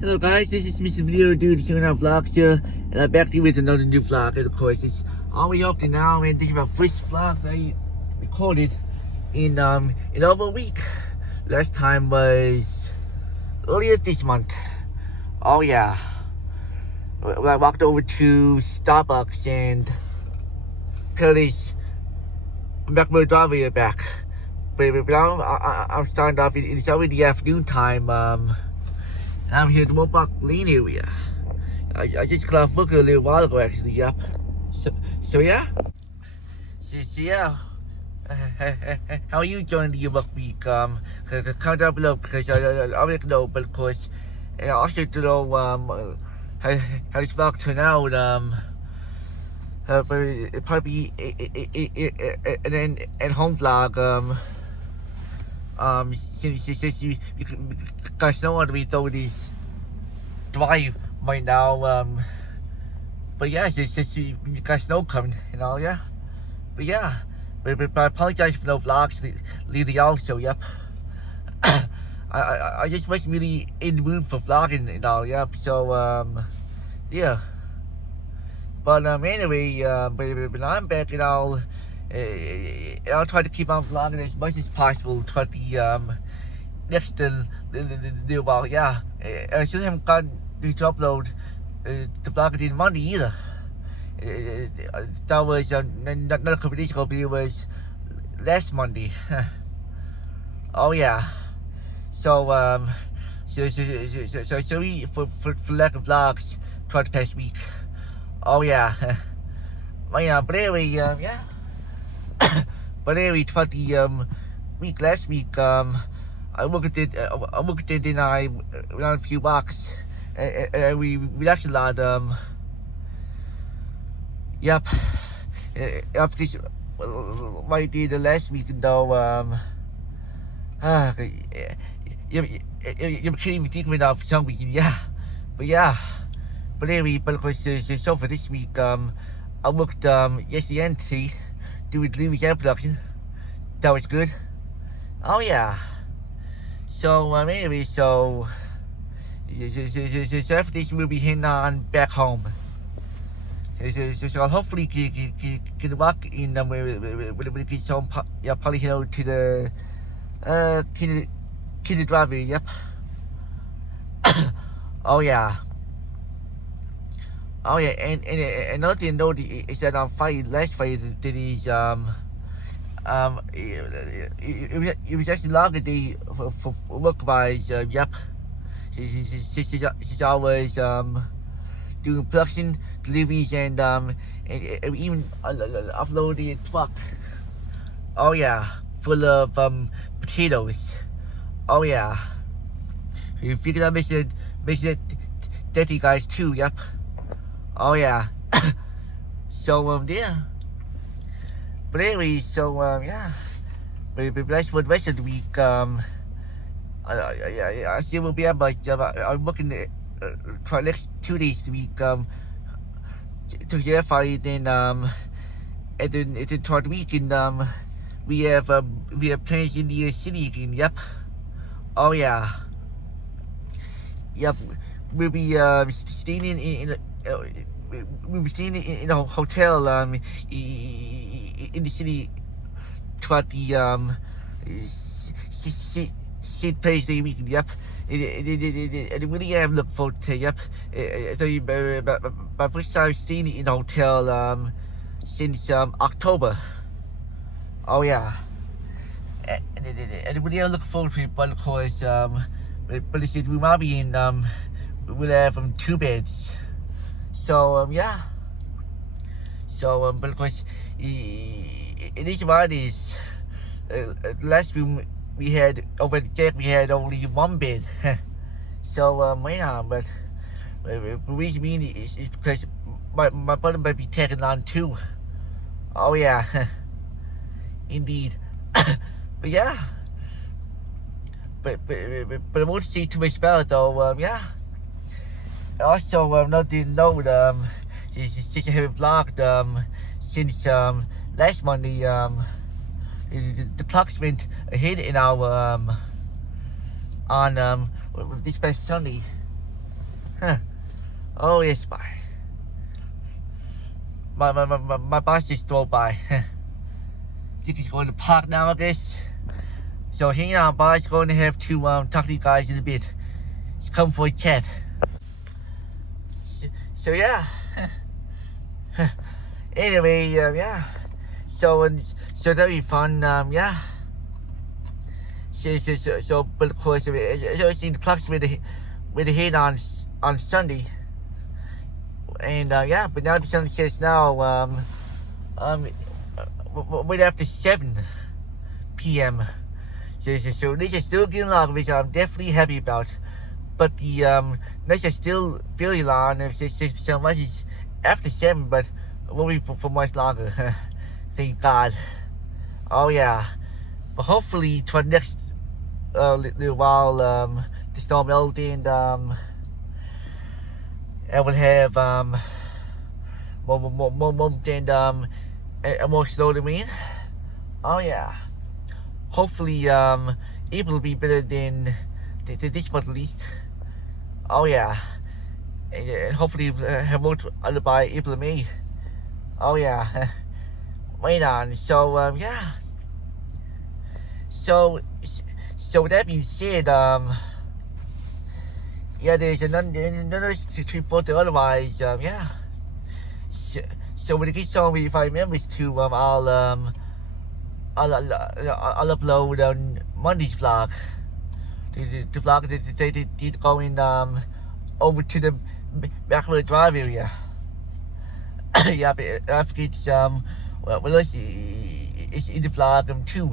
Hello guys, this is Mr. Video Dude showing out vlogs here, and I'm back to you with another new vlog. And of course, it's all the way up to now, and this is my first vlog that I recorded in over a week. Last time was earlier this month. Oh yeah, when I walked over to Starbucks and apparently I'm back with my driveway back. But now I'm starting off. It's already the afternoon time. I'm here at the Mopac Lane area. I just got off work a little while ago actually, yep. So yeah. So yeah. How are you enjoying the work week? Comment down below because I already know, but of course, and I also to know how this vlog turned out. But it probably an home vlog. Since you guys know what we thought is drive right now, but yeah, since you guys know coming, yeah, but yeah, but I apologize for no vlogs lately also, yep. I just wasn't really in the mood for vlogging and all, yep, so, yeah, but anyway, but I'm back and I'll try to keep on vlogging as much as possible toward the next little while, yeah. I still haven't gotten to upload the vlog I did Monday either. That was not a couple days ago, but it was last Monday. Oh yeah. So sorry for lack of vlogs throughout the past week. Oh yeah. But anyway, yeah. But anyway, throughout the last week, I worked at it and I went on a few walks, and we relaxed a lot. Yep. After what I did last week, though, you can't even think of it now for some reason, yeah. But yeah. But anyway, but of course, so for this week, I worked yesterday and today doing delivery and production. That was good. Oh yeah. So anyway, so after this we'll be heading on back home. So I'll hopefully get walk in when we get home. Yeah, probably head over to the kinder driveway. Yep. Oh yeah. Oh yeah, and another thing to note is that on last Friday that is it was actually a longer day for work wise. Yep. Since I was doing production, deliveries, and even offloading a truck. Oh yeah, full of potatoes. Oh yeah. You figured I mentioned that to you guys too. Yep. Oh yeah. So yeah. But anyway, so yeah. But that's for the rest of the week. I still will be able. I'm looking at try next 2 days a week. To get Friday, then and then toward the weekend we have plans in the city again. Yep. Oh yeah. Yep. We'll be staying in we were staying in a hotel in the city throughout the seat place the weekend. Yep. I really am looking forward to. Yep. My first time staying in a hotel since October. Oh yeah. And I really am looking forward to it, but of course but they said we might be in we'll have 2 beds. So yeah. So but of course in each one is last room we had over the deck we had only 1 bed. So yeah, but the reason being is because my brother might be taking on 2. Oh yeah. Indeed. But yeah. But I won't see too much about it though. Yeah. Also, another note, since I haven't vlogged since last Monday, the clocks went ahead in our on this past Sunday. Oh yes, bye. My boss just drove by. I think he's going to park now, I guess. So hang on, boss. Going to have to talk to you guys in a bit. Just come for a chat. So yeah. Anyway, yeah. So that'll be fun. Yeah. So but of course, I seen the clocks with the heat on Sunday, and yeah. But now the sun says now right after 7 p.m. So this is still getting long, which I'm definitely happy about. But the nights are still fairly long. It's so much is after 7, but it won't be for much longer. Thank God. Oh yeah. But hopefully for the next little while, the storm melting, and I will have more and more snow to mean. Oh yeah. Hopefully April will be better than this month at least. Oh yeah. And hopefully have more by April and May. Oh yeah. Wait on. So yeah. So with that being said, yeah, there's another report. Otherwise, yeah. So when it gets on, if I remember to, I'll upload on Monday's vlog. The vlog that they did going over to the backward drive area. Yeah, but I forget well it's in the vlog too.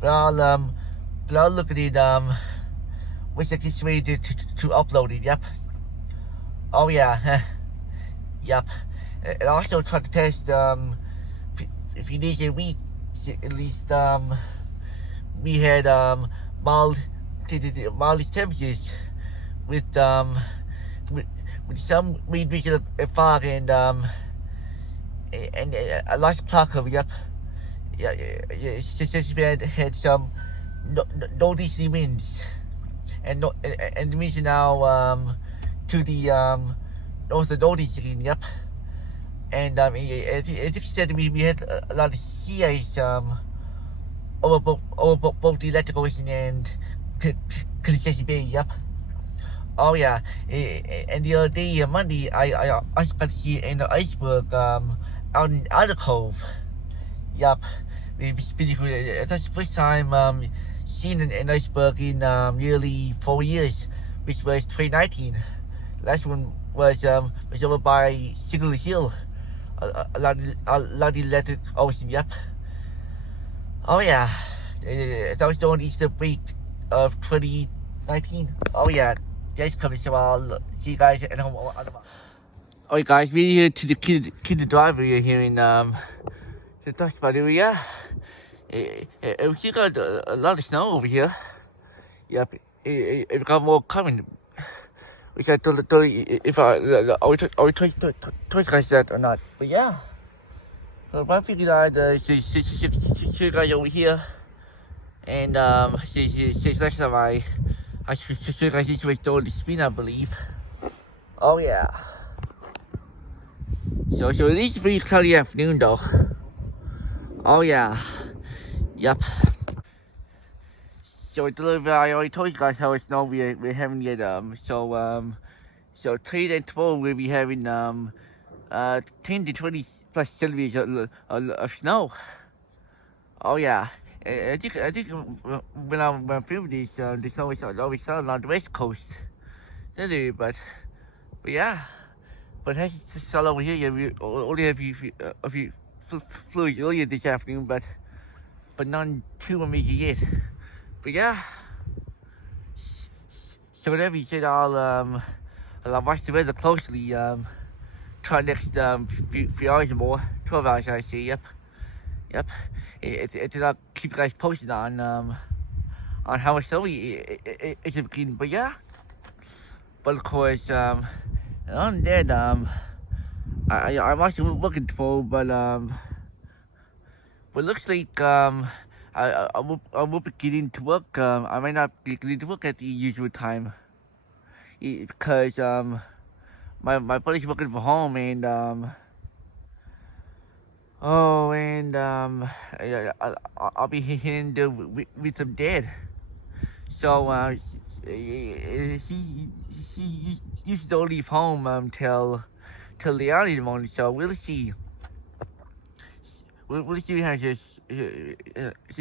But I'll look at it which I can ready to upload it. Yep. Oh yeah. Yep. And also try to test a few days a week at least we had mild temperatures with some region of fog and a large cloud cover. Yep. Yeah. It's just we had some northeasterly winds, and the winds are now to the north of northeasterly. Yep. And it extended we had a lot of sea ice over both the Atlantic Ocean and Chesapeake Bay. Yep. Oh yeah. And the other day, Monday, I got to see an iceberg out in Outer Cove. Yup. It's pretty cool. That's the first time seeing an iceberg in nearly 4 years, which was 2019. Last one was over by Signal Hill, a lot of the Atlantic Ocean. Yep. Oh yeah. That was during Easter break of 2019. Oh yeah. Guys coming, so I'll see you guys at home. Alright guys, we're here to the kid drive area here in the touchpad area. We still got a lot of snow over here. Yep, it got more coming. Which I told if I told guys that or not. But yeah. So I figured I'd see you guys over here. And since last time I should show you guys this way to the spin, I believe. Oh yeah. So it is a pretty cloudy afternoon though. Oh yeah. Yep. So I already told you guys how much snow we're having yet. So today and tomorrow we'll be having 10 to 20 plus centimeters of snow. Oh yeah. I think when I'm filming this, the snow is always started on the west coast. But yeah. But as you saw over here, yeah, we only have a few fluids earlier this afternoon, but none too major yet. But yeah. So whatever you said, I'll watch the weather closely. Try next few hours or more, 12 hours I see. Yep. I'll keep you guys posted on how much snow it's beginning. But yeah. But of course, other than that, I'm actually looking for, but looks like I will be getting to work. I might not be getting to work at the usual time. because my buddy's working from home, and I'll be hitting with some dead. So he usually don't leave home till the early in the morning. So we'll see. We'll see how she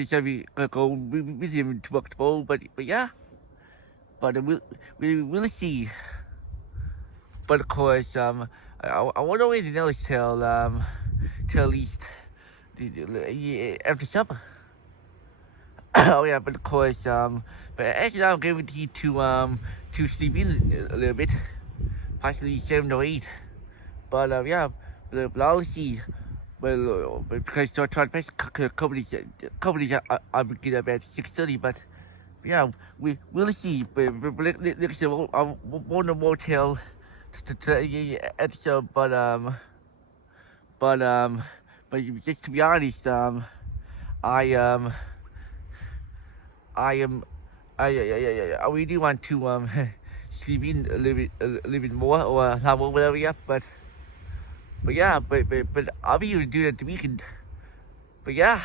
shall be go with him to work tomorrow. But yeah, but we'll see. But of course, I won't know anything else till at least after supper. Oh yeah, but of course, but actually I'm guaranteed to sleep in a little bit, possibly 7 or 8. But yeah, but I'll see. Well, because to try to pass companies, I'll get up at 6:30. But yeah, we'll see. But like I said, I won't know more till at the show. But just to be honest, I really want to sleep in a little bit more or a lot more, whatever. Yeah, but yeah, but I'll be able to do that the weekend. But yeah,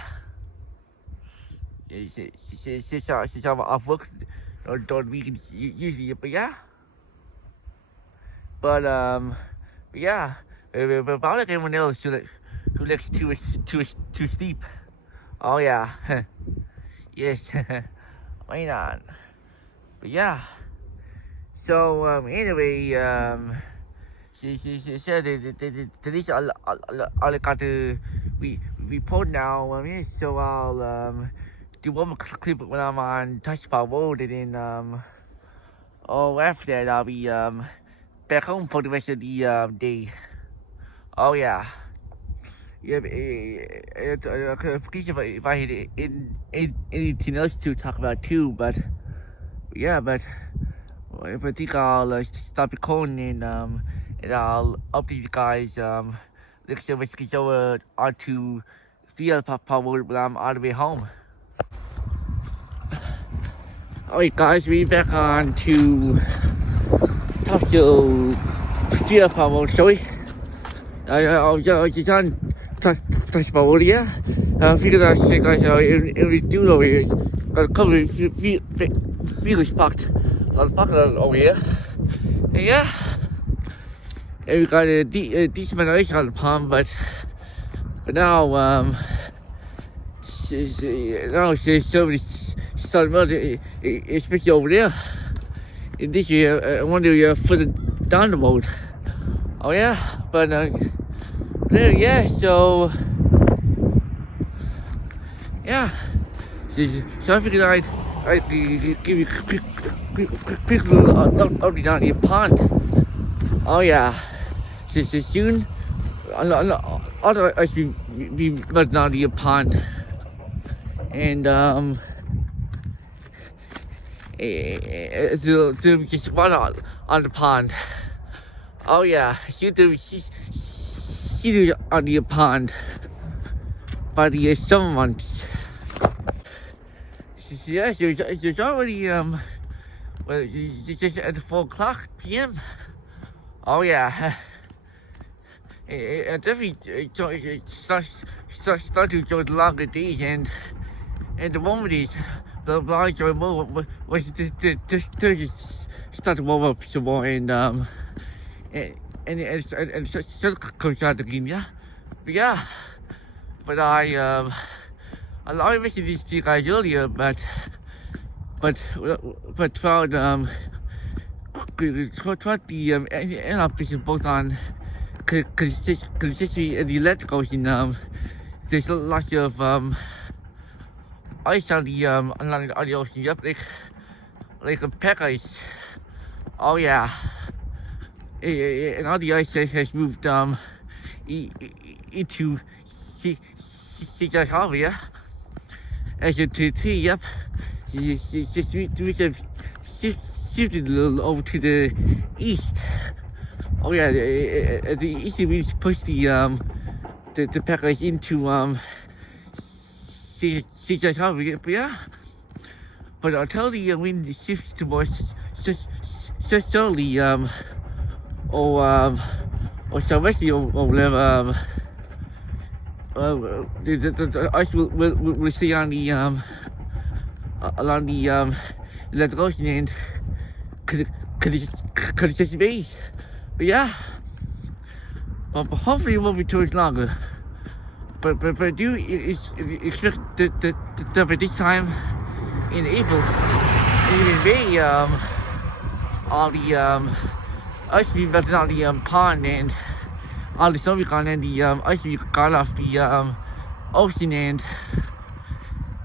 since I'm off work on weekends usually. But yeah, but yeah, but about like everyone else who likes to sleep. Oh yeah, yes, why not? But yeah, so anyway, she said that this all got to report now. So I'll do one more clip when I'm on Touchbar Road, and then after that I'll be back home for the rest of the day. Oh yeah. Yeah, please if I had anything else to talk about too, but yeah, but if I think I'll stop recording, and I'll update you guys next time we switch over onto the power when I'm on the way home. Alright guys, we're back on to talk to the power, shall we? I just on touch about earlier. I figured I should guys every dude over here got a couple of feeling spot. I'll park over here. And yeah. And we got a decent amount of ice on the pond, but now she's somebody started melting, especially over there. In this year, I wonder if you're further down the road. Oh yeah, but yeah, so yeah, so I figured I'd give you a quick little update down the pond. Oh yeah, so soon otherwise be melting down the pond, and there'll be just one on the pond. Oh yeah, she on the pond by the summer months. Yeah, she's already well, it's just at 4:00 p.m. Oh yeah, it definitely start to enjoy the longer days, and the moment is the enjoy more was just start to warm up some more, and it still comes out again, yeah. But yeah, but I mentioned these to you guys earlier, but found the air application both on consistency and the electricals, and there's lots of ice on the ocean, yep, like a pack ice. Oh yeah. And all the ice has moved into Sea Harbor, yeah. As you can see, yep. It's just shifted a little over to the east. Oh yeah, the east really pushed the pack ice into Sea Harbor, yeah. but I'll tell you when the shift to more slowly or especially the ice will stay on the along the Atlantic Ocean and could it just be? But yeah, but hopefully it won't be too much longer. But do expect that by this time in April, even May, all the ice be melting out the pond and all the snow be gone and the ice be gone off the ocean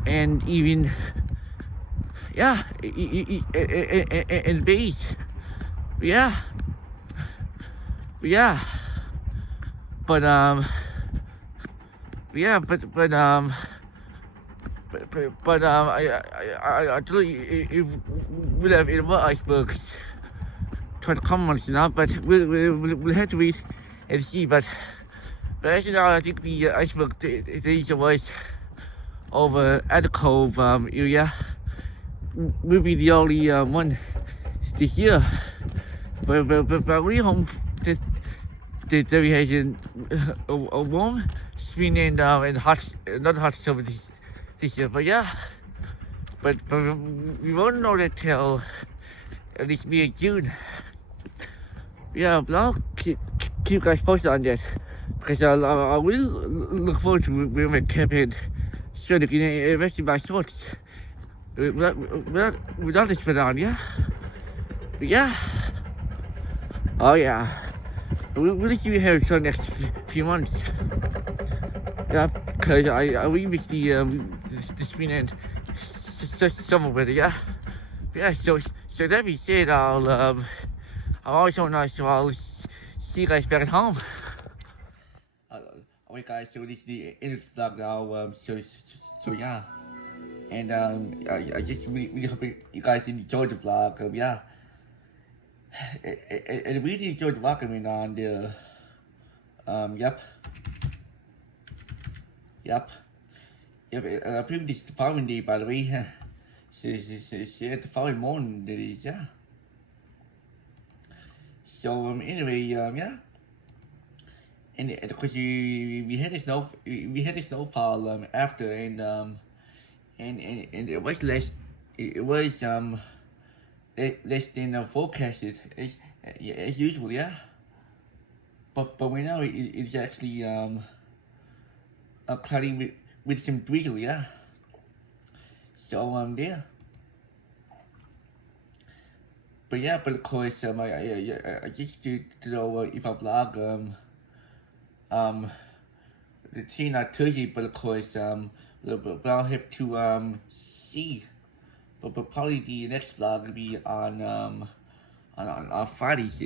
and even yeah and beach. Yeah, yeah, but yeah, I tell you, if we'll have any more icebergs try to come on us now, but we'll have to wait and see. But as you know, I think the iceberg danger was over at the cove area will be the only one this year. But we home that we had a warm spring and hot, not hot summer this year. But yeah, but we won't know that till at least May or June. Yeah, but I'll keep you guys posted on that because I will look forward to wearing my cap and showing the rest of my shorts without this fit on, yeah. But yeah, oh yeah, we'll see you here for the next few months. Yeah, because I really miss the spring and summer weather, yeah. But yeah, so that being said, I'll always so nice, so I'll see you guys back at home. Alright guys, so this is the end of the vlog now, so yeah. And I just really hope you guys enjoyed the vlog, yeah. And I really enjoyed the vlog, I mean, on the, yep. I filmed this the following day, by the way. So the following morning, that is, yeah. So anyway, yeah. And of course, we had a snowfall after, and it was less than forecasted as usual, yeah. But we know it's actually cloudy with some drizzle, yeah. So there. But yeah, but of course, I just to know if I vlog the tea not Thursday, but of course but I'll have to see. But probably the next vlog will be on Friday. So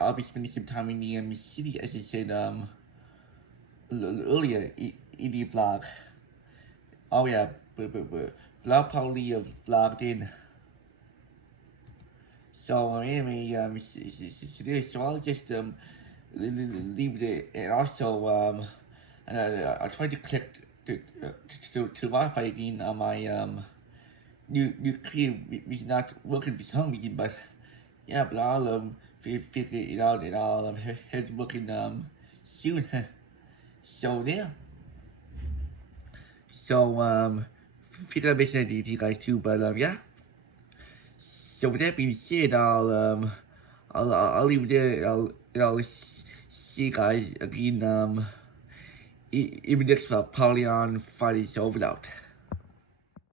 I'll be spending some time in the city, as I said earlier in the vlog. Oh yeah, but I'll probably vlogged in. So anyway, so I'll just leave it, and also and I tried to click to Wi-Fi again on my new computer, which is not working for some reason, but yeah, but I'll figure it out, and I'll have it working soon. So there. So figure I mentioned that to you guys too, but yeah. So with that being said, I'll leave it there. I'll see you guys again in the next vlog, probably on Friday. So over and out.